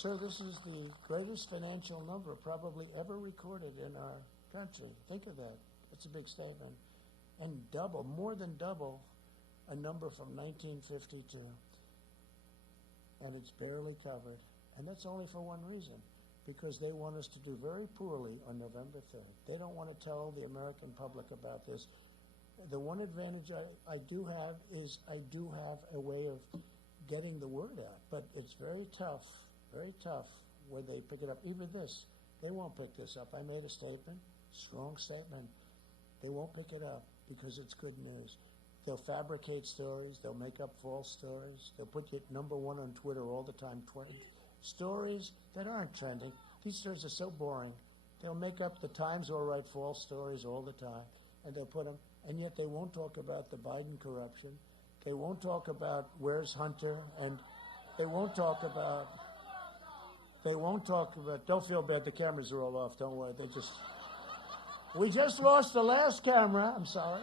Sir, this is the greatest financial number probably ever recorded in our country. Think of that. That's a big statement. And double, more than double, a number from 1952. And it's barely covered. And that's only for one reason, because they want us to do very poorly on November 3rd. They don't want to tell the American public about this. The one advantage I do have is I do have a way of getting the word out. But it's very tough when they pick it up. Even this, they won't pick this up. I made a statement, strong statement. They won't pick it up because it's good news. They'll fabricate stories. They'll make up false stories. They'll put you number one on Twitter all the time, 20 stories that aren't trending. These stories are so boring. They'll make up, the Times will write false stories all the time, and they'll put them, and yet they won't talk about the Biden corruption. They won't talk about where's Hunter, and they won't talk about, don't feel bad, the cameras are all off, don't worry, we just lost the last camera, I'm sorry.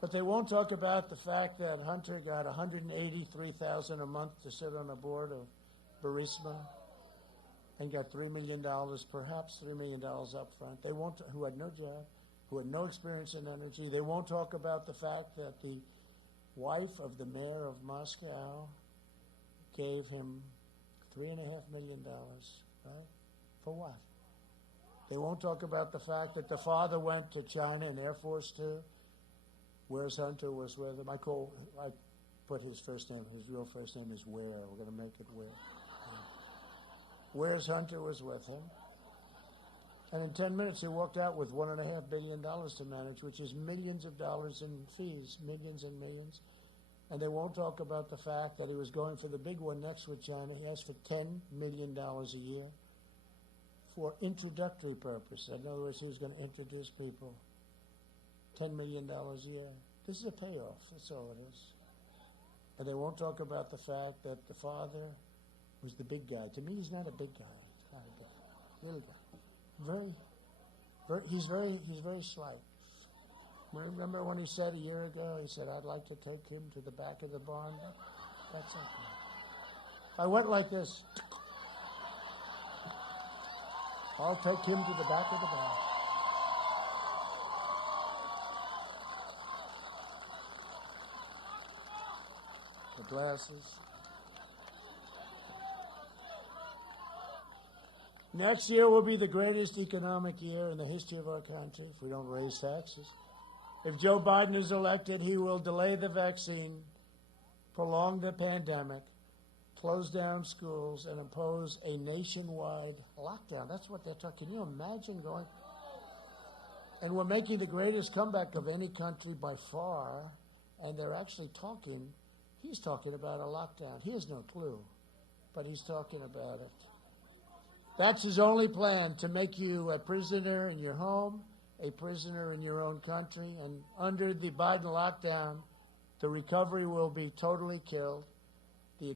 But they won't talk about the fact that Hunter got $183,000 a month to sit on a board of Burisma and got $3 million, perhaps $3 million up front. They won't, who had no job, who had no experience in energy. They won't talk about the fact that the wife of the mayor of Moscow gave him $3.5 million, right? For what? They won't talk about the fact that the father went to China in Air Force Two. Where's Hunter was with him. I put his first name, his real first name is Ware. We're going to make it Ware. Where's Hunter was with him. And in 10 minutes, he walked out with $1.5 billion to manage, which is millions of dollars in fees, millions and millions. And they won't talk about the fact that he was going for the big one next with China. He asked for $10 million a year for introductory purposes. In other words, he was going to introduce people. $10 million a year. This is a payoff. That's all it is. And they won't talk about the fact that the father was the big guy. To me, he's not a big guy. He's not a big guy. Little guy. He's very slight. Remember when he said a year ago, he said, I'd like to take him to the back of the barn? That's okay. I went like this. I'll take him to the back of the barn. The glasses. Next year will be the greatest economic year in the history of our country if we don't raise taxes. If Joe Biden is elected, he will delay the vaccine, prolong the pandemic, close down schools, and impose a nationwide lockdown. That's what they're talking. Can you imagine going? And we're making the greatest comeback of any country by far, and they're actually talking. He's talking about a lockdown. He has no clue, but he's talking about it. That's his only plan, to make you a prisoner in your home, a prisoner in your own country. And under the Biden lockdown, the recovery will be totally killed.